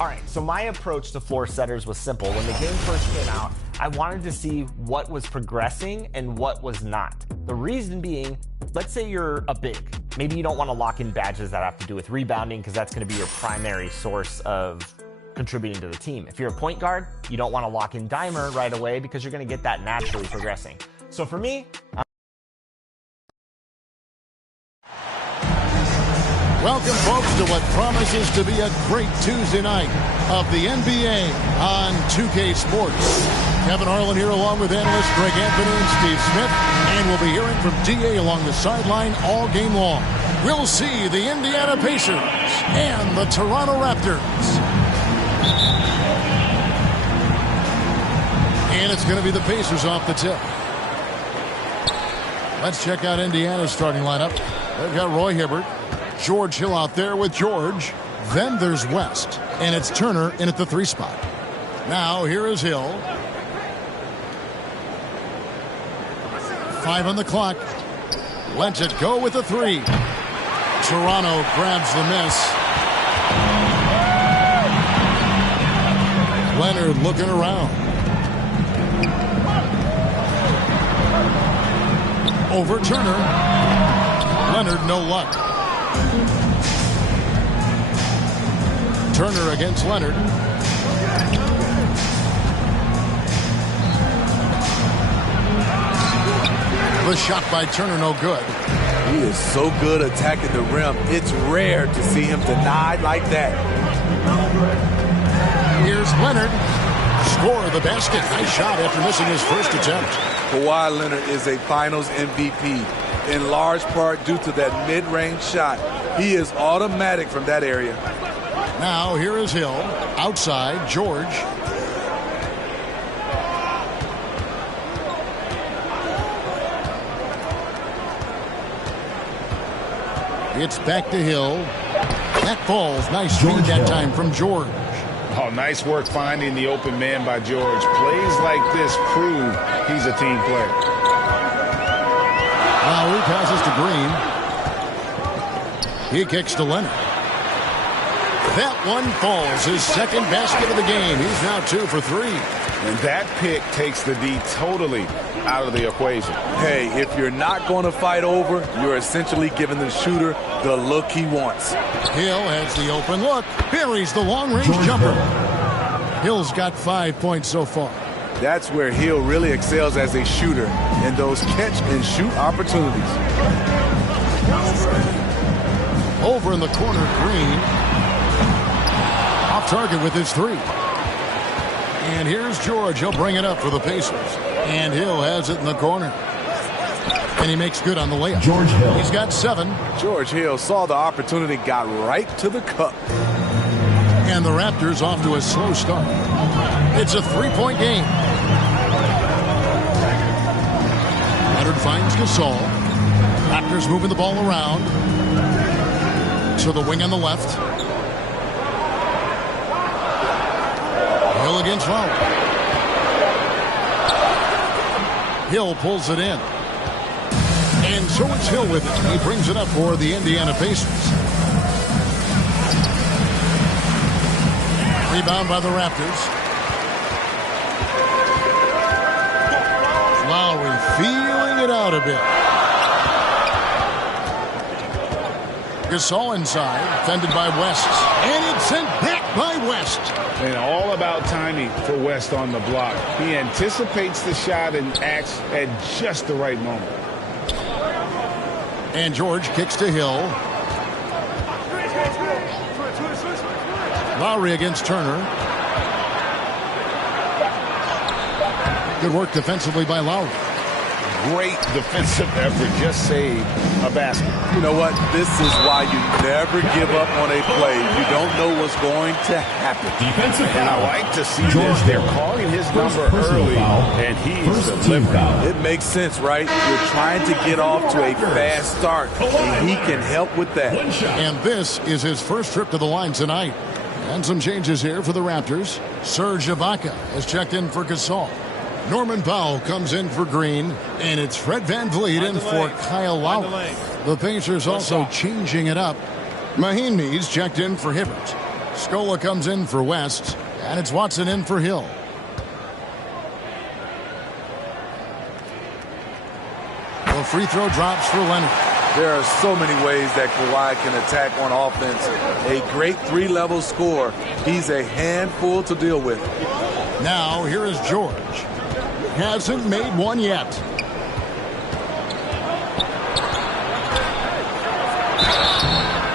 All right, so my approach to floor setters was simple. When the game first came out, I wanted to see what was progressing and what was not. The reason being, let's say you're a big. Maybe you don't want to lock in badges that have to do with rebounding because that's going to be your primary source of contributing to the team. If you're a point guard, you don't want to lock in dimer right away because you're going to get that naturally progressing. So for me, welcome, folks, to what promises to be a great Tuesday night of the NBA on 2K Sports. Kevin Harlan here along with analysts Greg Anthony and Steve Smith. And we'll be hearing from DA along the sideline all game long. We'll see the Indiana Pacers and the Toronto Raptors. And it's going to be the Pacers off the tip. Let's check out Indiana's starting lineup. They've got Roy Hibbert. George Hill out there with George. Then there's West. And it's Turner in at the 3 spot. Now here is Hill. 5 on the clock. Lets it go with the 3. Toronto grabs the miss. Leonard looking around. Over Turner. Leonard no luck. Turner against Leonard. The shot by Turner no good. He is so good attacking the rim. It's rare to see him denied like that. Here's Leonard. Score the basket. Nice shot after missing his first attempt. Kawhi Leonard is a finals MVP, in large part due to that mid-range shot. He is automatic from that area. Now here is Hill. Outside, George. It's back to Hill. That falls. Nice feed that time from George. Oh, nice work finding the open man by George. Plays like this prove he's a team player. Lowry passes to Green. He kicks to Leonard. That one falls. His second basket of the game. He's now 2 for 3. And that pick takes the D totally out of the equation. Hey, if you're not going to fight over, you're essentially giving the shooter the look he wants. Hill has the open look. Buries the long-range jumper. Hill's got 5 points so far. That's where Hill really excels as a shooter in those catch-and-shoot opportunities. Over in the corner, Green. Off target with his 3. And here's George. He'll bring it up for the Pacers. And Hill has it in the corner. And he makes good on the layup. George Hill. He's got 7. George Hill saw the opportunity, got right to the cup. And the Raptors off to a slow start. It's a 3-point game. Leonard finds Gasol. Raptors moving the ball around. To the wing on the left. Hill against Lowry. Hill pulls it in. And so it's Hill with it. He brings it up for the Indiana Pacers. Rebound by the Raptors. Lowry feeling it out a bit. Gasol inside, fended by West. And it's sent back by West. And all about timing for West on the block. He anticipates the shot and acts at just the right moment. And George kicks to Hill. Lowry against Turner. Good work defensively by Lowry. Great defensive effort. Just saved a basket. You know what? This is why you never give up on a play. You don't know what's going to happen. Defensive And I foul. like to see this. They're calling his number early, and he's delivering. It makes sense, right? You're trying to get off to a fast start, and he can help with that. And this is his first trip to the line tonight. And some changes here for the Raptors. Serge Ibaka has checked in for Gasol. Norman Powell comes in for Green, and it's Fred VanVleet in for Kyle Lowry. The Pacers also changing it up. Mahinmi's checked in for Hibbert. Scola comes in for West, and it's Watson in for Hill. The free throw drops for Leonard. There are so many ways that Kawhi can attack on offense. A great three-level scorer. He's a handful to deal with. Now, here is George. Hasn't made one yet.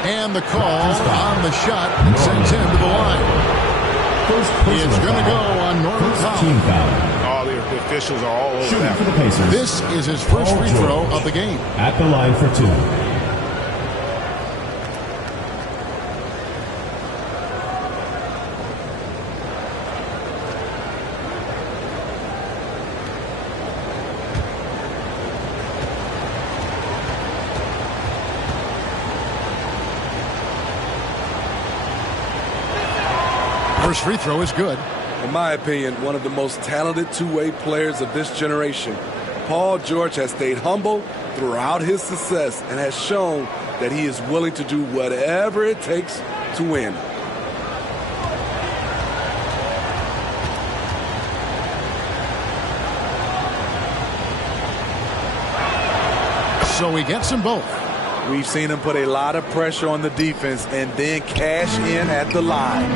And the call on the shot that sends him to the line. It's going to go on Norman Powell. All the officials are all over Shooting that. for the Pacers. This is his first free throw of the game. At the line for 2. First free throw is good. In my opinion, one of the most talented two-way players of this generation. Paul George has stayed humble throughout his success and has shown that he is willing to do whatever it takes to win. So he gets them both. We've seen him put a lot of pressure on the defense and then cash in at the line.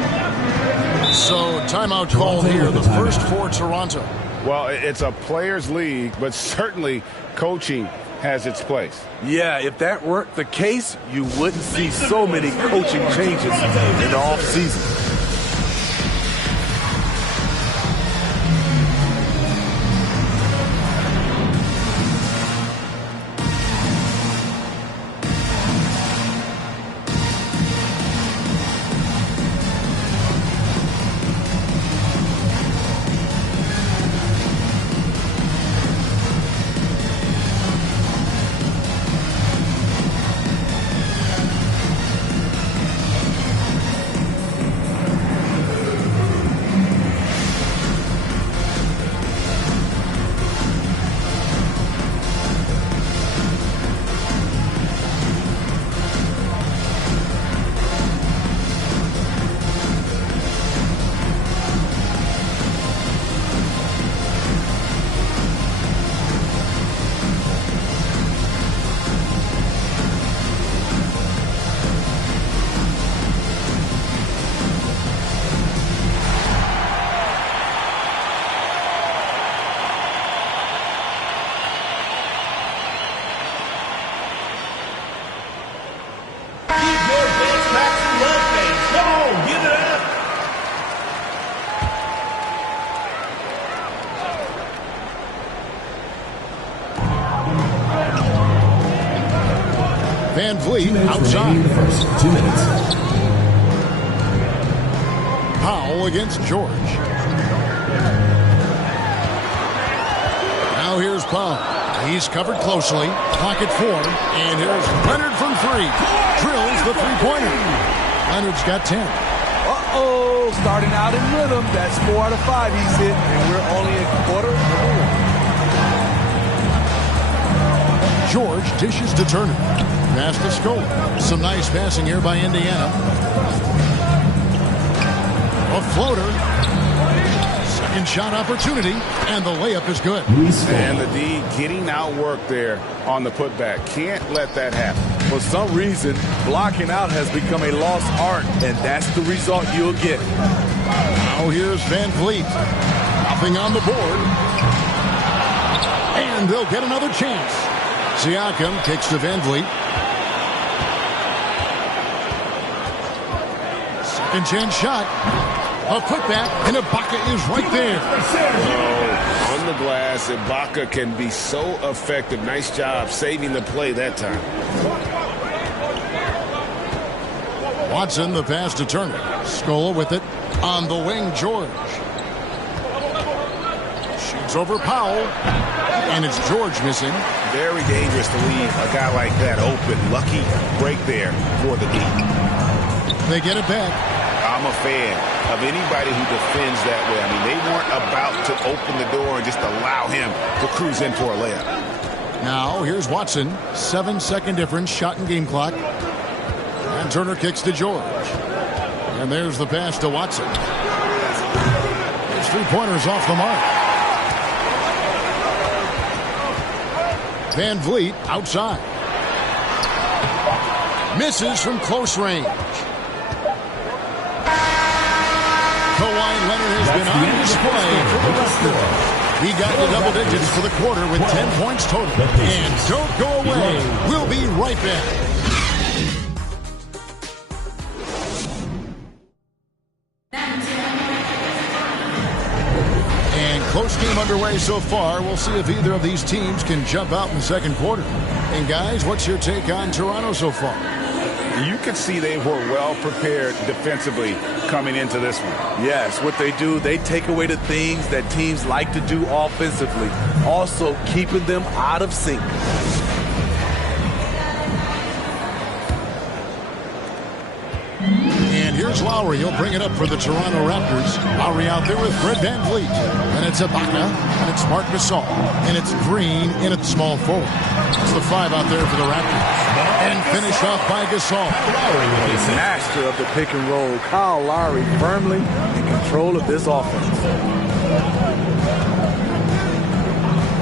So timeout called here, the first for Toronto. Well, it's a players' league, but certainly coaching has its place. Yeah, if that weren't the case, you wouldn't see so many coaching changes in the offseason. Van Vliet outside. The first 2 minutes. Powell against George. Now here's Powell. He's covered closely. Clock at 4. And here's Leonard from 3. Drills the three-pointer. Leonard's got 10. Uh-oh, starting out in rhythm. That's 4 out of 5 he's hit, and we're only a quarter of the way. George dishes to Turner. Pass to Scola. Some nice passing here by Indiana. A floater. Second shot opportunity, and the layup is good. And the D getting outworked there on the putback. Can't let that happen. For some reason, blocking out has become a lost art, and that's the result you'll get. Now here's Van Vliet. Nothing on the board. And they'll get another chance. Siakam kicks to Van Vliet. Second chance shot. A putback, and Ibaka is right there. Oh, on the glass, Ibaka can be so effective. Nice job saving the play that time. Watson, the pass to Turner. Scola with it. On the wing, George. Shoots over Powell. And it's George missing. Very dangerous to leave a guy like that open. Lucky break there for the D. They get it back. I'm a fan of anybody who defends that way. I mean, they weren't about to open the door and just allow him to cruise in for a layup. Now, here's Watson. 7-second difference, shot and game clock. And Turner kicks to George. And there's the pass to Watson. His three-pointers off the mark. Van Vliet outside. Misses from close range. Kawhi Leonard has been on display for the Raptors. He got to double digits for the quarter with 10 points total. And don't go away. We'll be right back. And close game underway so far. We'll see if either of these teams can jump out in the second quarter. And guys, what's your take on Toronto so far? You could see they were well prepared defensively coming into this one. Yes, what they do, they take away the things that teams like to do offensively, also keeping them out of sync. And here's Lowry. He'll bring it up for the Toronto Raptors. Lowry out there with Fred Van Vliet. And it's Ibaka. And it's Marc Gasol. And it's Green in at small forward. It's the 5 out there for the Raptors. And finished off by Gasol. Master of the pick and roll. Kyle Lowry firmly in control of this offense.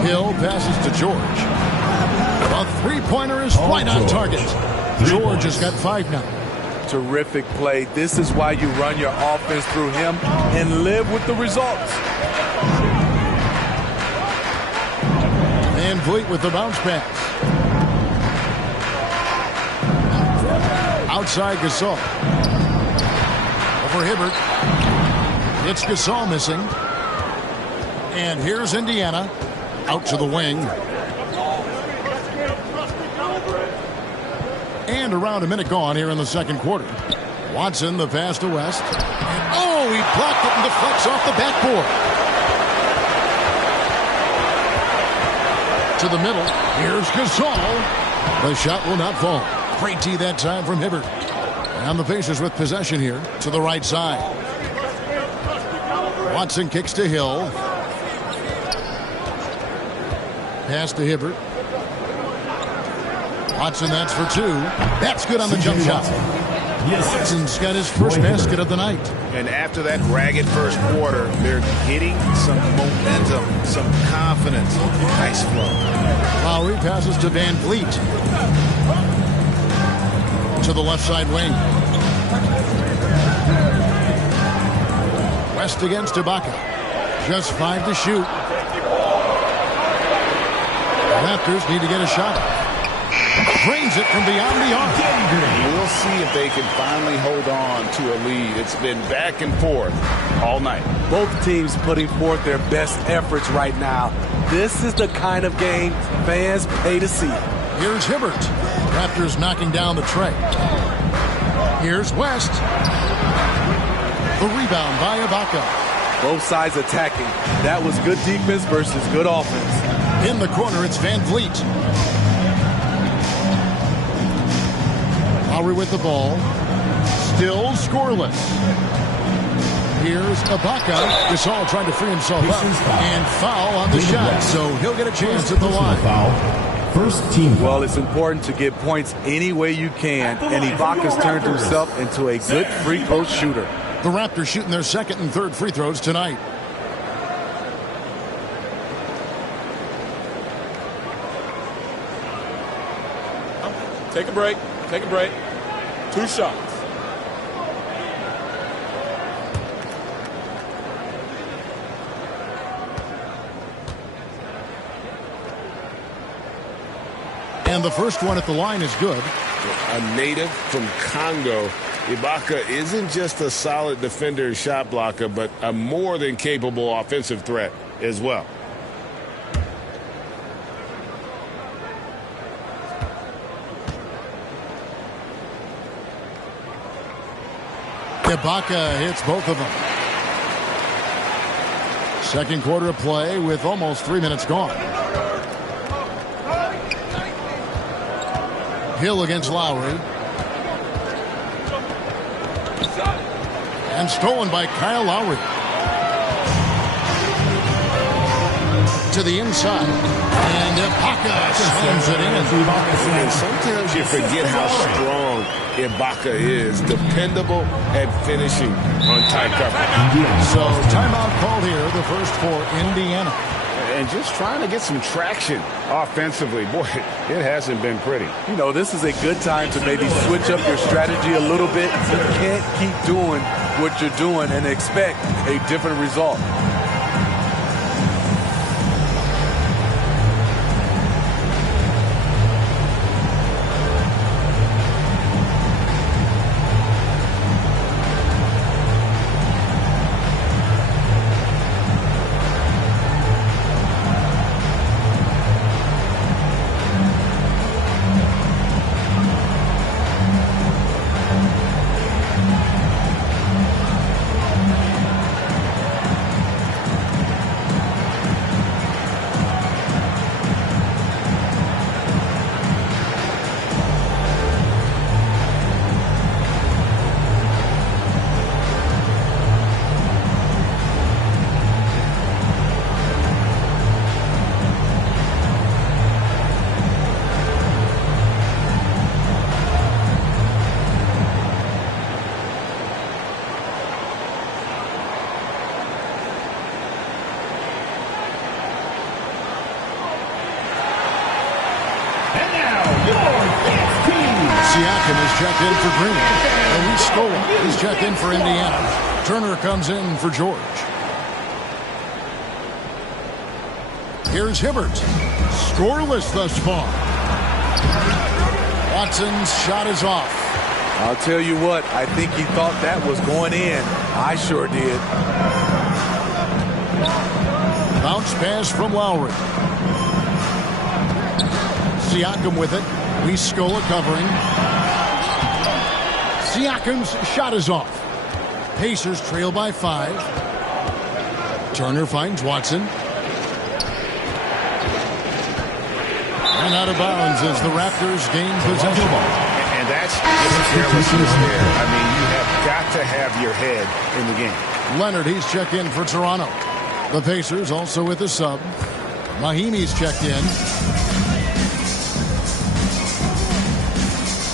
Hill passes to George. A three-pointer is right on target. George has got 5 now. Terrific play. This is why you run your offense through him and live with the results. Van Vliet with the bounce pass. Outside Gasol. Over Hibbert. It's Gasol missing. And here's Indiana. Out to the wing. And around a minute gone here in the second quarter. Watson, the pass to West. And oh, he blocked it and deflects off the backboard. To the middle. Here's Gasol. The shot will not fall. Great tee that time from Hibbert. And the Pacers with possession here to the right side. Watson kicks to Hill. Pass to Hibbert. Watson, that's for 2. That's good on the jump shot. Watson's got his first basket of the night. And after that ragged first quarter, they're getting some momentum, some confidence. Nice flow. Lowry passes to Van Vliet. To the left side wing. West against Ibaka. Just 5 to shoot. The Raptors need to get a shot. Drains it from beyond the arc. We'll see if they can finally hold on to a lead. It's been back and forth all night. Both teams putting forth their best efforts right now. This is the kind of game fans pay to see. Here's Hibbert. Raptors knocking down the tray. Here's West. The rebound by Ibaka. Both sides attacking. That was good defense versus good offense. In the corner, it's Van Vliet. Lowry with the ball. Still scoreless. Here's Ibaka. Gasol trying to free himself up. And foul on the shot. So he'll get a chance at the line. First team. Well, it's important to get points any way you can. And Ibaka's turned himself into a good free throw shooter. The Raptors shooting their second and third free throws tonight. Take a break. Take a break. 2 shots. And the first one at the line is good. A native from Congo, Ibaka isn't just a solid defender and shot blocker, but a more than capable offensive threat as well. Ibaka hits both of them. Second quarter of play with almost 3 minutes gone. Hill against Lowry. And stolen by Kyle Lowry. to the inside. And Ibaka slams it in. And sometimes you forget how strong Ibaka is, dependable at finishing on tight coverage. So timeout called here, the first for Indiana. And just trying to get some traction offensively. Boy, it hasn't been pretty. You know, this is a good time to maybe switch up your strategy a little bit. You can't keep doing what you're doing and expect a different result. Siakam is checked in for Green. Luis Scola is checked in for Indiana. Turner comes in for George. Here's Hibbert. Scoreless thus far. Watson's shot is off. I'll tell you what, I think he thought that was going in. I sure did. Bounce pass from Lowry. Siakam with it. Luis Scola covering. Siakam's shot is off. Pacers trail by 5. Turner finds Watson. And out of bounds as the Raptors gain possession. And that's just carelessness there. I mean, you have got to have your head in the game. Leonard, he's checked in for Toronto. The Pacers also with a sub. Mahimi's checked in.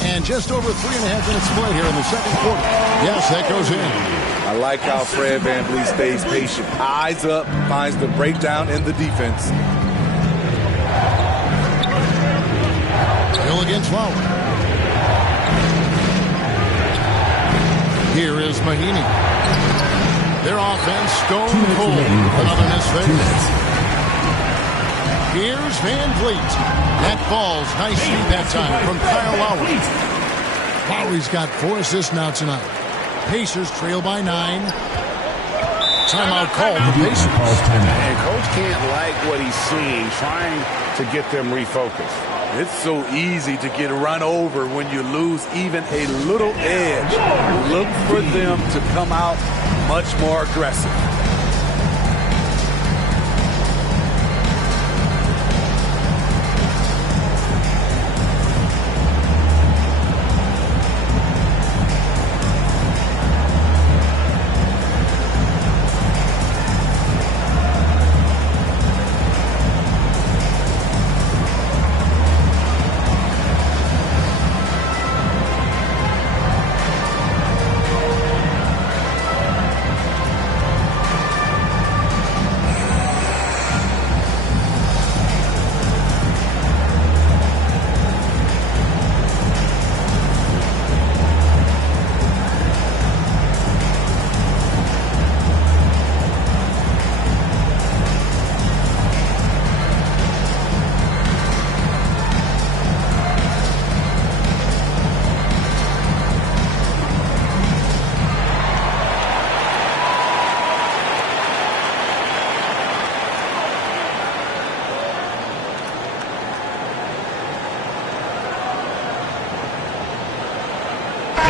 And just over 3.5 minutes play here in the second quarter. Yes, that goes in. I like how Fred VanVleet stays patient. Eyes up, finds the breakdown in the defense. Hill against Lowry. Here is Mahinmi. Their offense stone cold. Another miss there. Here's VanVleet. That falls nicely that time from Kyle Lowry. Lowry's got 4 assists now tonight. Pacers trail by 9. Timeout called the Pacers. And coach can't like what he's seeing, trying to get them refocused. It's so easy to get run over when you lose even a little edge. Look for them to come out much more aggressive.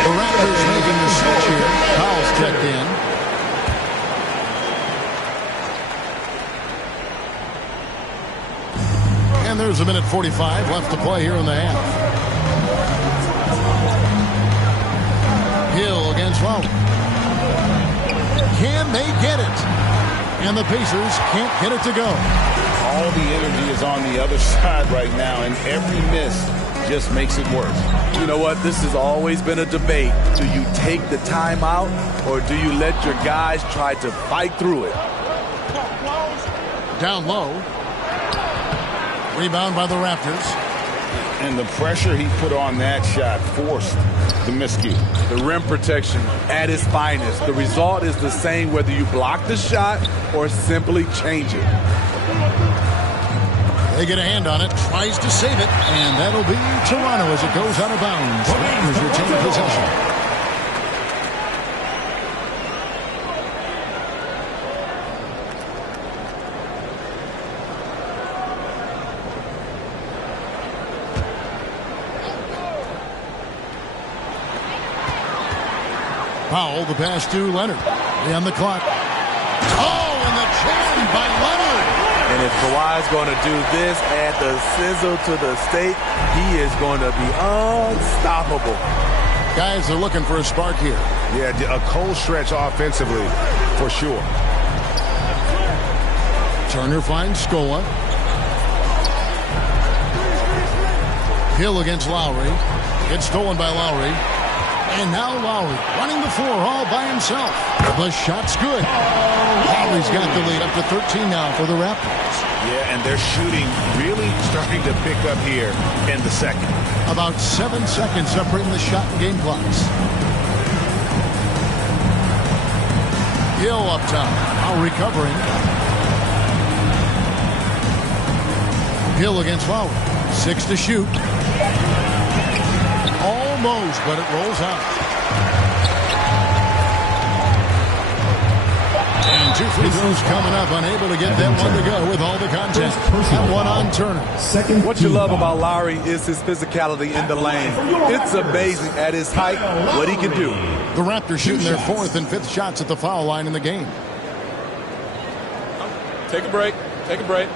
The Raptors making the switch here. Powell's checked in. And there's a minute 45 left to play here in the half. Hill against Lowry. Can they get it? And the Pacers can't get it to go. all the energy is on the other side right now, and every miss just makes it worse. You know what? This has always been a debate. Do you take the timeout, or do you let your guys try to fight through it? Down low. Rebound by the Raptors. And the pressure he put on that shot forced the miscue. The rim protection at its finest. The result is the same whether you block the shot or simply change it. They get a hand on it, tries to save it, and that'll be Toronto as it goes out of bounds. Raptors retain possession. Powell, the pass to Leonard. On the clock. Oh, and the jam by Leonard. And if Kawhi's going to do this, add the sizzle to the steak, he is going to be unstoppable. Guys are looking for a spark here. Yeah, a cold stretch offensively, for sure. Turner finds Scola. Hill against Lowry. Gets stolen by Lowry. And now Lowry running the floor all by himself. The shot's good. Lowry's got the lead up to 13 now for the Raptors. Yeah, and their shooting really starting to pick up here in the second. About 7 seconds separating the shot and game clocks. Hill up top. Now recovering. Hill against Lowry. 6 to shoot. Almost, but it rolls out. And 2 free throws coming up, unable to get that one to go with all the contact. That one on Turner. What you love about Lowry is his physicality in the lane. It's amazing at his height what he can do. The Raptors shooting their 4th and 5th shots at the foul line in the game. Take a break. Take a break.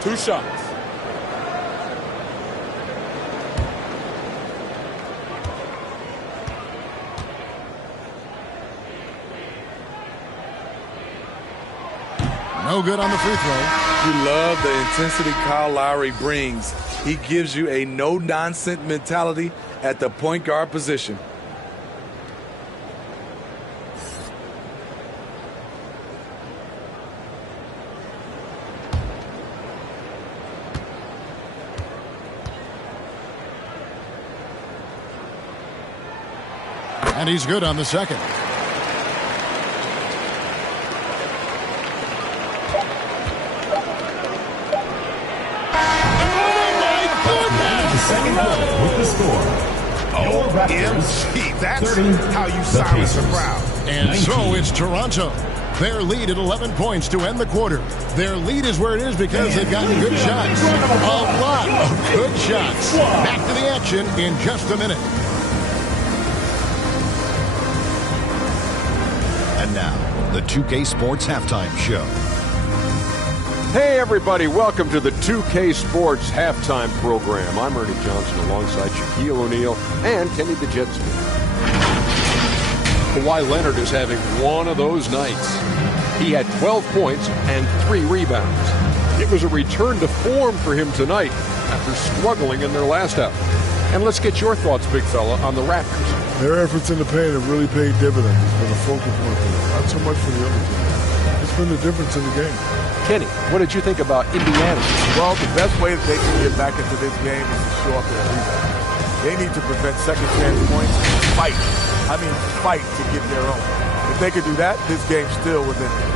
2 shots. No good on the free throw. You love the intensity Kyle Lowry brings. He gives you a no-nonsense mentality at the point guard position. And he's good on the second. With the score. OMG, that's how you silence the crowd. And so it's Toronto. Their lead at 11 points to end the quarter. Their lead is where it is because they've gotten good shots. A lot of good shots. Back to the action in just a minute. And now, the 2K Sports Halftime Show. Hey everybody, welcome to the 2K Sports Halftime Program. I'm Ernie Johnson alongside Shaquille O'Neal and Kenny the Jet Smith. Kawhi Leonard is having one of those nights. He had 12 points and 3 rebounds. It was a return to form for him tonight after struggling in their last effort. And let's get your thoughts, big fella, on the Raptors. Their efforts in the paint have really paid dividends. It's been a focal point for them. Not so much for the other team. It's been the difference in the game. Kenny, what did you think about Indiana? Well, the best way that they can get back into this game is to show up their rebound. They need to prevent second chance points. Fight. I mean, fight to get their own. If they could do that, this game's still within them.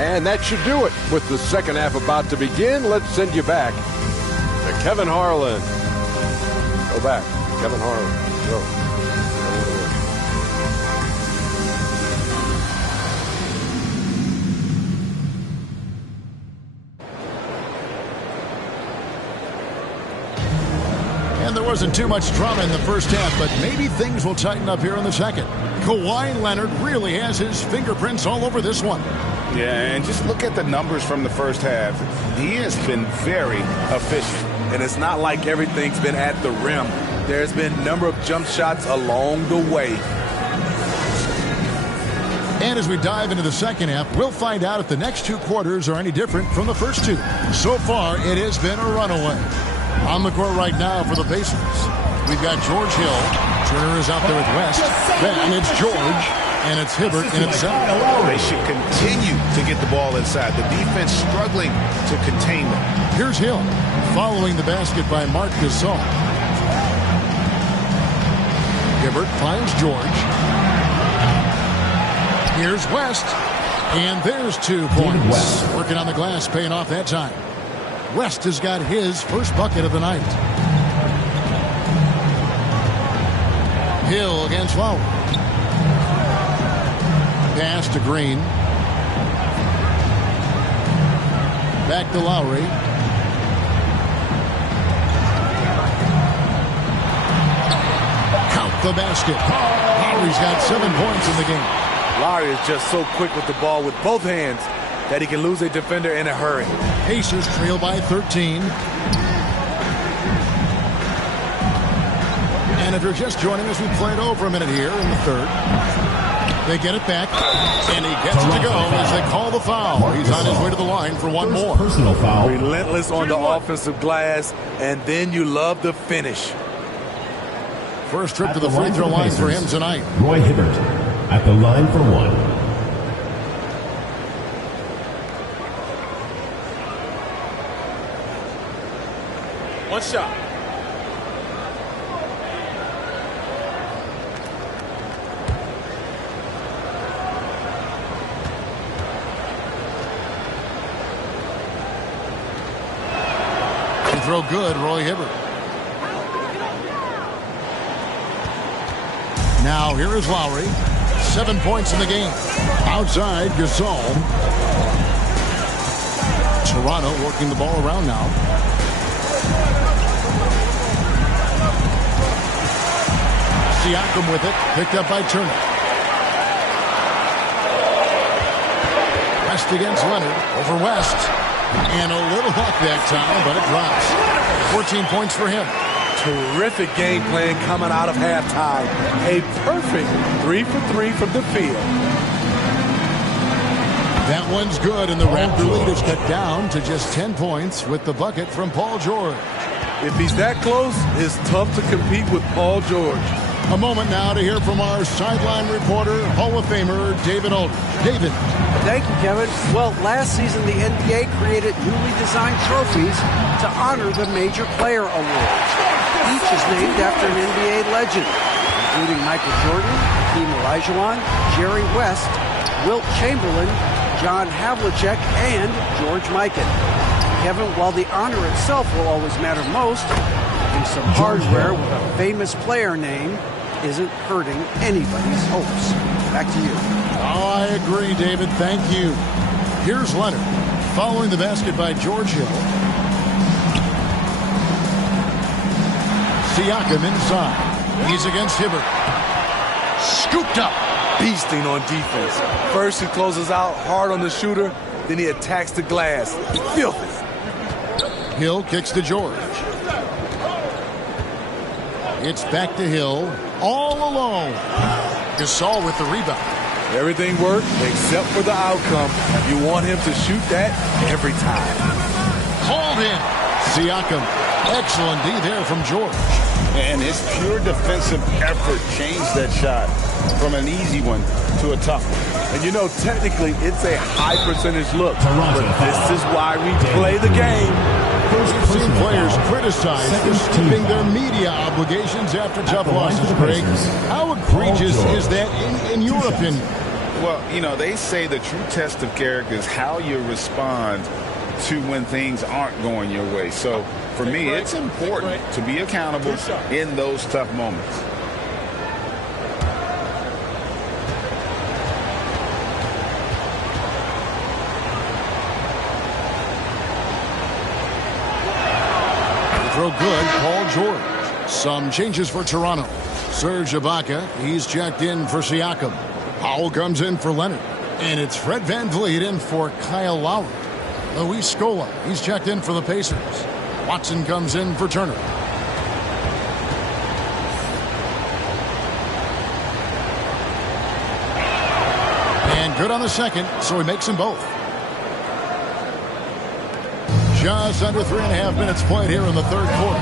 And that should do it. With the second half about to begin, let's send you back to Kevin Harlan. Go back. Kevin Harlan. Go. And there wasn't too much drama in the first half, but maybe things will tighten up here in the second. Kawhi Leonard really has his fingerprints all over this one. Yeah, and just look at the numbers from the first half. He has been very efficient. And it's not like everything's been at the rim. There's been a number of jump shots along the way. And as we dive into the second half, we'll find out if the next 2 quarters are any different from the first 2. So far, it has been a runaway. On the court right now for the Pacers, we've got George Hill. Turner is out there with West. Then it's George, and it's Hibbert in at center. They should continue to get the ball inside. The defense struggling to contain them. Here's Hill, following the basket by Marc Gasol. Hibbert finds George. Here's West, and there's 2 points. Working on the glass, paying off that time. West has got his first bucket of the night. Hill against Lowry. Pass to Green. Back to Lowry. Count the basket. Lowry's got 7 points in the game. Lowry is just so quick with the ball with both hands that he can lose a defender in a hurry. Pacers trail by 13. And if you're just joining us, we played over a minute here in the third. They get it back, and he gets it to go as they call the foul. He's on his way to the line for one more. Personal foul. Relentless on the offensive glass, and then you love the finish. First trip to the free throw line for him tonight. Roy Hibbert at the line for 1. One shot. Free throw good, Roy Hibbert. Now here is Lowry. 7 points in the game. Outside, Gasol. Toronto working the ball around now. Siakam with it. Picked up by Turner. West against Leonard. Over West. And a little luck that time, but it drops. 14 points for him. Terrific game plan coming out of halftime. A perfect 3 for 3 from the field. That one's good, and the Raptor lead is cut down to just 10 points with the bucket from Paul George. If he's that close, it's tough to compete with Paul George. A moment now to hear from our sideline reporter, Hall of Famer David Aldridge. David. Thank you, Kevin. Well, last season the NBA created newly designed trophies to honor the Major Player Awards. Each is named after an NBA legend, including Michael Jordan, Hakeem Olajuwon, Jerry West, Wilt Chamberlain, John Havlicek, and George Mikan. Kevin, while the honor itself will always matter most, having some hardware with a famous player name isn't hurting anybody's hopes. Back to you. Oh, I agree, David. Thank you. Here's Leonard, following the basket by George Hill. Siakam inside. He's against Hibbert. Scooped up. Beasting on defense. First, he closes out hard on the shooter, then he attacks the glass. Filthy. Hill kicks to George. It's back to Hill. All alone. Gasol with the rebound. Everything worked except for the outcome. You want him to shoot that every time. Called in. Siakam. Excellent D there from George. And his pure defensive effort changed that shot from an easy one to a tough one. And you know, technically, it's a high percentage look. But this is why we play the game. We've seen players criticized for skipping their media obligations after tough losses, Greg. How egregious is that in your opinion? Well, you know, they say the true test of character is how you respond to when things aren't going your way. So, for me, it's important to be accountable in those tough moments. Throw good, Paul George. Some changes for Toronto. Serge Ibaka, he's checked in for Siakam. Powell comes in for Leonard. And it's Fred VanVleet in for Kyle Lowry. Luis Scola, he's checked in for the Pacers. Watson comes in for Turner. And Good on the second, so he makes them both. Just under 3.5 minutes played here in the third quarter.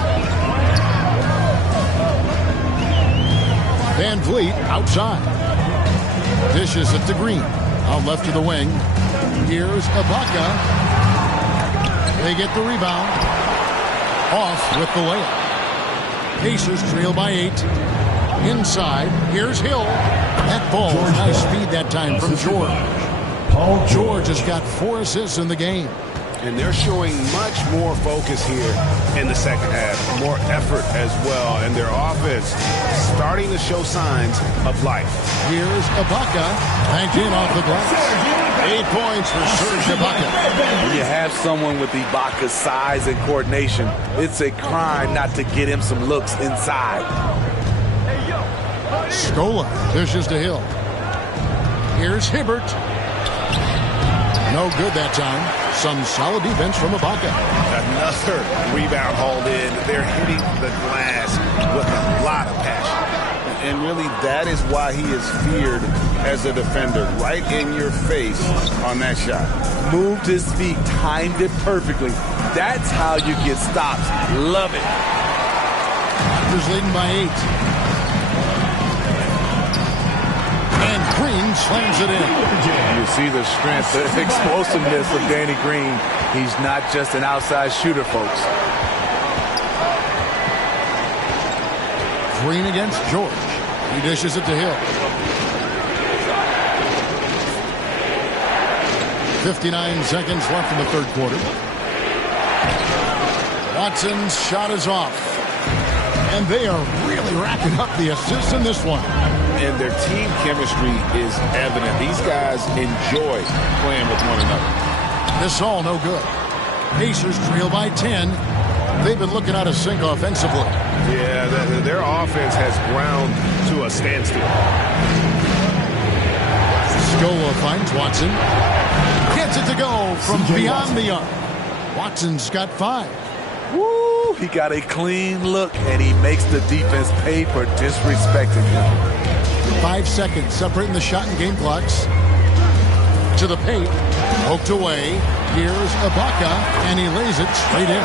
Van Vliet outside. Dishes it to Green. Out left to the wing. Here's Ibaka. They get the rebound. Off with the layup. Pacers trail by 8. Inside. Here's Hill. That ball. Nice speed that time from George. George has got 4 assists in the game. And they're showing much more focus here in the second half. More effort as well. And their offense starting to show signs of life. Here's Ibaka. Banked in off the glass. 8 points for Serge Ibaka. When you have someone with Ibaka's size and coordination, it's a crime not to get him some looks inside. Scola dishes to Hill. Here's Hibbert. No good that time. Some solid defense from Ibaka. Another rebound hauled in. They're hitting the glass with a lot of passion. And really, that is why he is feared as a defender. Right in your face on that shot. Moved his feet, timed it perfectly. That's how you get stops. Love it. Raptors leading by 8. And Green slams it in. You see the strength, the explosiveness of Danny Green. He's not just an outside shooter, folks. Green against George. He dishes it to Hill. 59 seconds left in the third quarter. Watson's shot is off. And they are really racking up the assists in this one. And their team chemistry is evident. These guys enjoy playing with one another. This all no good. Pacers trail by 10. They've been looking out of sync offensively. Yeah, their offense has ground to a standstill. Scola finds Watson. Gets it to go from beyond the arc. Watson's got 5. Woo! He got a clean look, and he makes the defense pay for disrespecting him. 5 seconds separating the shot and game clocks. To the paint. Poked away. Here's Ibaka, and he lays it straight in.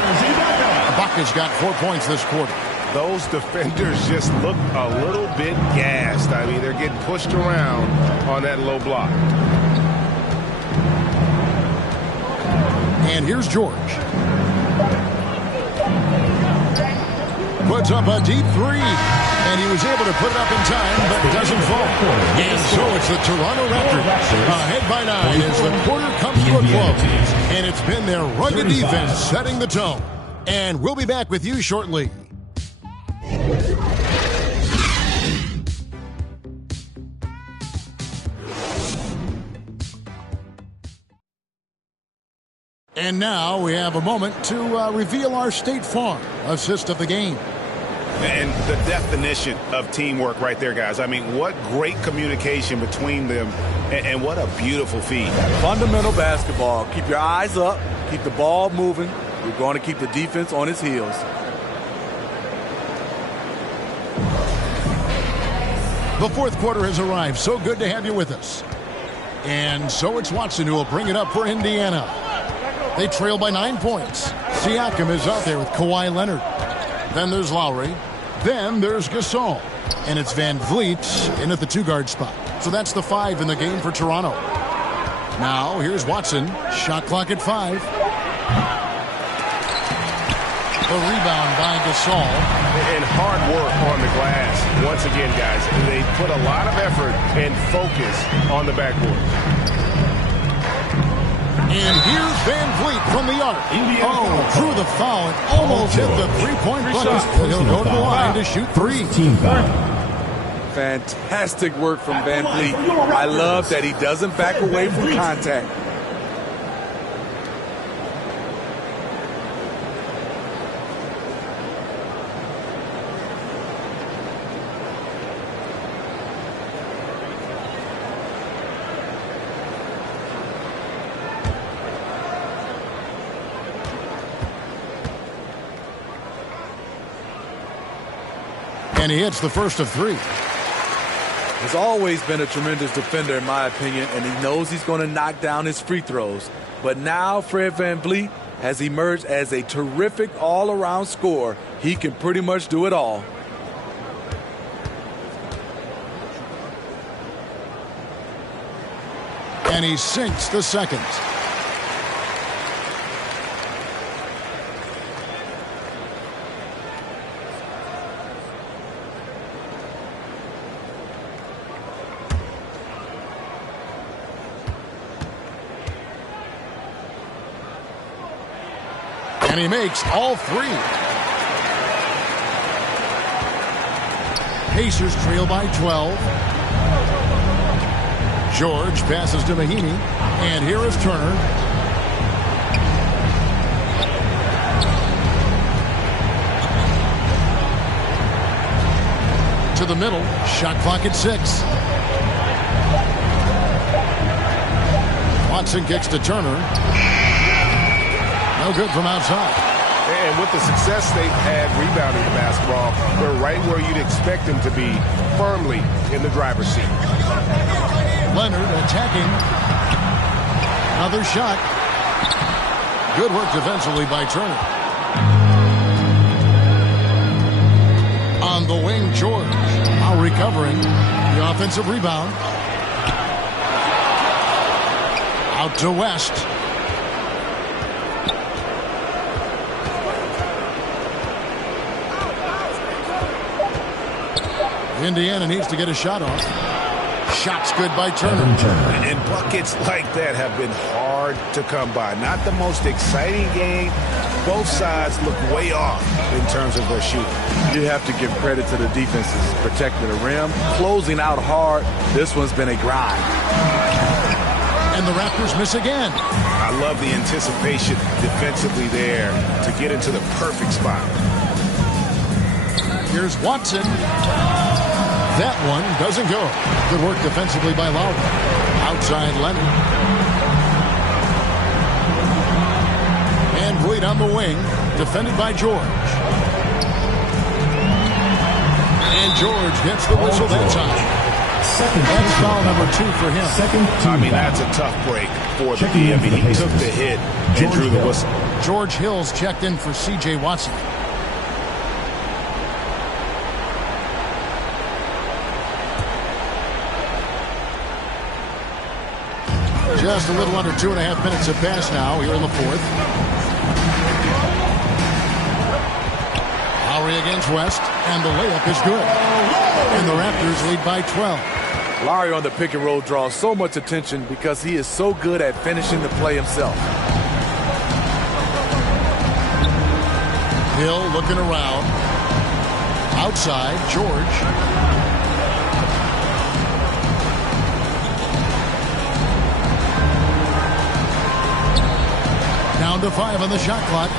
Ibaka's got 4 points this quarter. Those defenders just look a little bit gassed. I mean, they're getting pushed around on that low block. And here's George. Puts up a deep 3. And he was able to put it up in time, but it doesn't fall. And so it's the Toronto Raptors ahead by 9 as the quarter comes to a close. And it's been their rugged defense setting the tone. And we'll be back with you shortly. And now we have a moment to reveal our State Farm assist of the game. And the definition of teamwork right there, guys. I mean, what great communication between them, and what a beautiful feed. Fundamental basketball. Keep your eyes up. Keep the ball moving. You're going to keep the defense on its heels. The fourth quarter has arrived. So good to have you with us. And so it's Watson who will bring it up for Indiana. They trail by 9 points. Siakam is out there with Kawhi Leonard. Then there's Lowry. Then there's Gasol. And it's Van Vliet in at the 2-guard spot. So that's the 5 in the game for Toronto. Now here's Watson. Shot clock at 5. A rebound by Gasol. And hard work on the glass. Once again, guys, they put a lot of effort and focus on the backboard. And here's Van Vliet from the arc. Oh, drew the foul and almost hit the 3-point bucket. He'll go to the line to shoot 3. Team foul. Fantastic work from Van Vliet. I love that he doesn't back away from contact. And he hits the first of 3. has always been a tremendous defender, in my opinion, and he knows he's going to knock down his free throws. But now Fred VanVleet has emerged as a terrific all-around scorer. He can pretty much do it all. And he sinks the second. And he makes all three. Pacers trail by 12. George passes to Mahinmi. And here is Turner. To the middle. Shot clock at 6. Watson kicks to Turner. No good from outside. And with the success they've had rebounding the basketball, they're right where you'd expect them to be, firmly in the driver's seat. Leonard attacking. Another shot. Good work defensively by Turner. On the wing, George. Now recovering. The offensive rebound. Out to West. Indiana needs to get a shot off. Shot's good by Turner. And buckets like that have been hard to come by. Not the most exciting game. Both sides look way off in terms of their shooting. You have to give credit to the defenses protecting the rim, closing out hard. This one's been a grind. And the Raptors miss again. I love the anticipation defensively there to get into the perfect spot. Here's Watson. That one doesn't go. Good work defensively by Lowry. Outside Leonard. And Vliet on the wing. Defended by George. And George gets the whistle that time. That's foul number 2 for him. I mean, that's a tough break for the DMV. He took the hit and drew the whistle. George Hill's checked in for C.J. Watson. Just a little under 2.5 minutes have passed now here in the fourth. Lowry against West, and the layup is good. And the Raptors lead by 12. Lowry on the pick and roll draws so much attention because he is so good at finishing the play himself. Hill looking around. Outside, George. Down to 5 on the shot clock.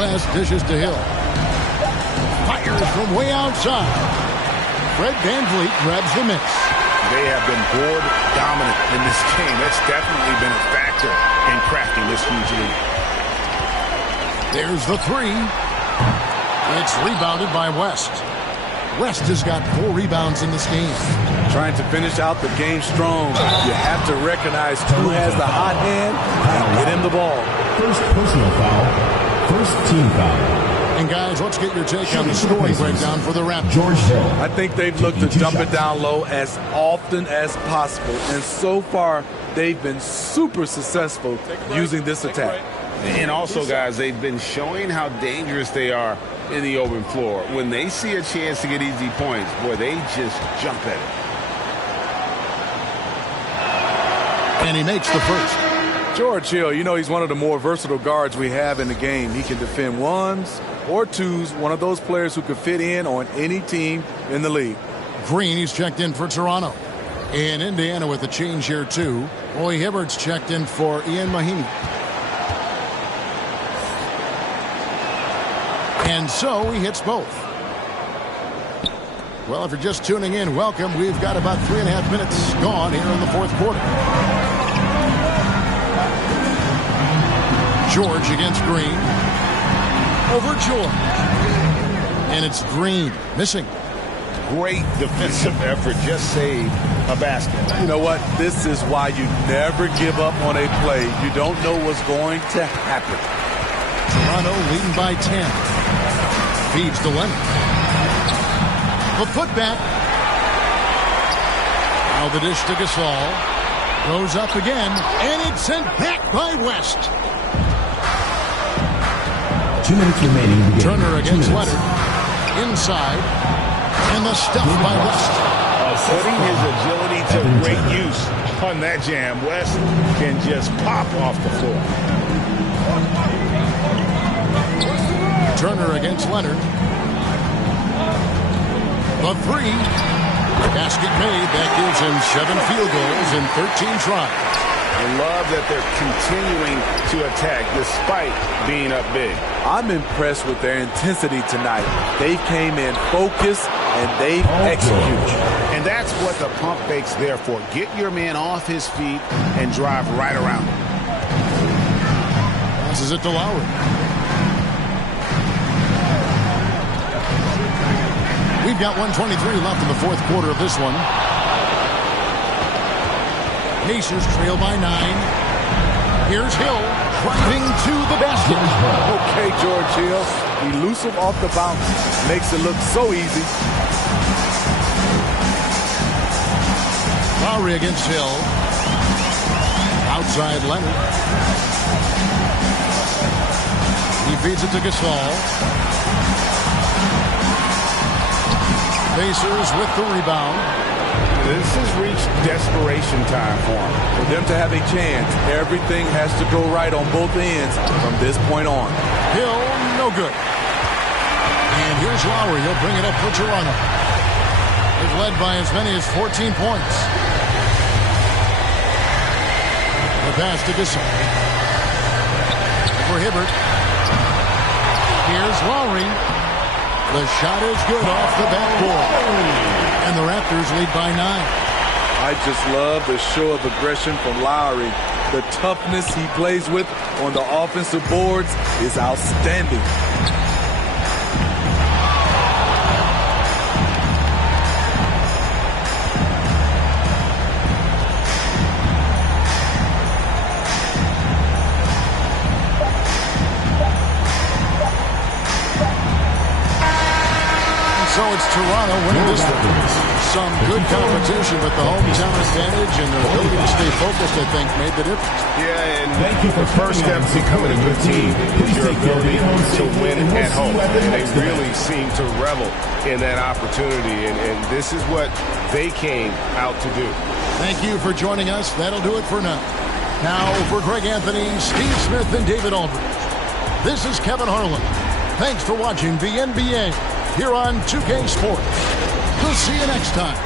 West dishes to Hill. Fires from way outside. Fred VanVleet grabs the miss. They have been board dominant in this game. That's definitely been a factor in crafting this huge lead. There's the 3. It's rebounded by West. West has got 4 rebounds in this game. Trying to finish out the game strong. You have to recognize who has the hot hand and get him the ball. First personal foul. First team foul. And guys, let's get your take on the scoring breakdown for the Raptors. George Hill. I think they've looked to dump it down low as often as possible. And so far, they've been super successful using this attack. And also, guys, they've been showing how dangerous they are in the open floor. When they see a chance to get easy points, boy, they just jump at it. And he makes the first. George Hill, you know, he's one of the more versatile guards we have in the game. He can defend ones or twos, one of those players who can fit in on any team in the league. Green, he's checked in for Toronto. In Indiana with a change here, too. Roy Hibbert's checked in for Ian Mahinmi. And so he hits both. Well, if you're just tuning in, welcome. We've got about 3.5 minutes gone here in the fourth quarter. George against Green. Over George. And it's Green missing. Great defensive effort. Just saved a basket. You know what? This is why you never give up on a play. You don't know what's going to happen. Toronto leading by 10. Feeds to Leonard. The putback. Now the dish to Gasol. Goes up again, and it's sent back by West. 2 minutes remaining. Turner against Leonard. Inside. And the stuff by West. Putting his agility to great use on that jam. West can just pop off the floor. Turner against Leonard. The three. Basket made. That gives him 7 field goals in 13 tries. I love that they're continuing to attack despite being up big. I'm impressed with their intensity tonight. They came in focused and they executed. And that's what the pump fake's there for. Get your man off his feet and drive right around him. Passes it to Lowry. We've got 1:23 left in the fourth quarter of this one. Pacers trail by 9. Here's Hill driving to the basket. Okay, George Hill. Elusive off the bounce. Makes it look so easy. Lowry against Hill. Outside Leonard. He feeds it to Gasol. Pacers with the rebound. This has reached desperation time for them. For them to have a chance, everything has to go right on both ends from this point on. Hill, no good. And here's Lowry. He'll bring it up for Toronto. They've led by as many as 14 points. The pass to Gasol. For Hibbert. Here's Lowry. The shot is good off the backboard. And the Raptors lead by 9. I just love the show of aggression from Lowry. The toughness he plays with on the offensive boards is outstanding. So it's Toronto winning this one. Some good competition with the hometown advantage and their ability to stay focused, I think, made the difference. Yeah, and the first step to becoming a good team is your ability to win at home. They really seem to revel in that opportunity, and this is what they came out to do. Thank you for joining us. That'll do it for now. Now, for Greg Anthony, Steve Smith, and David Aldridge, this is Kevin Harlan. Thanks for watching the NBA here on 2K Sports. We'll see you next time.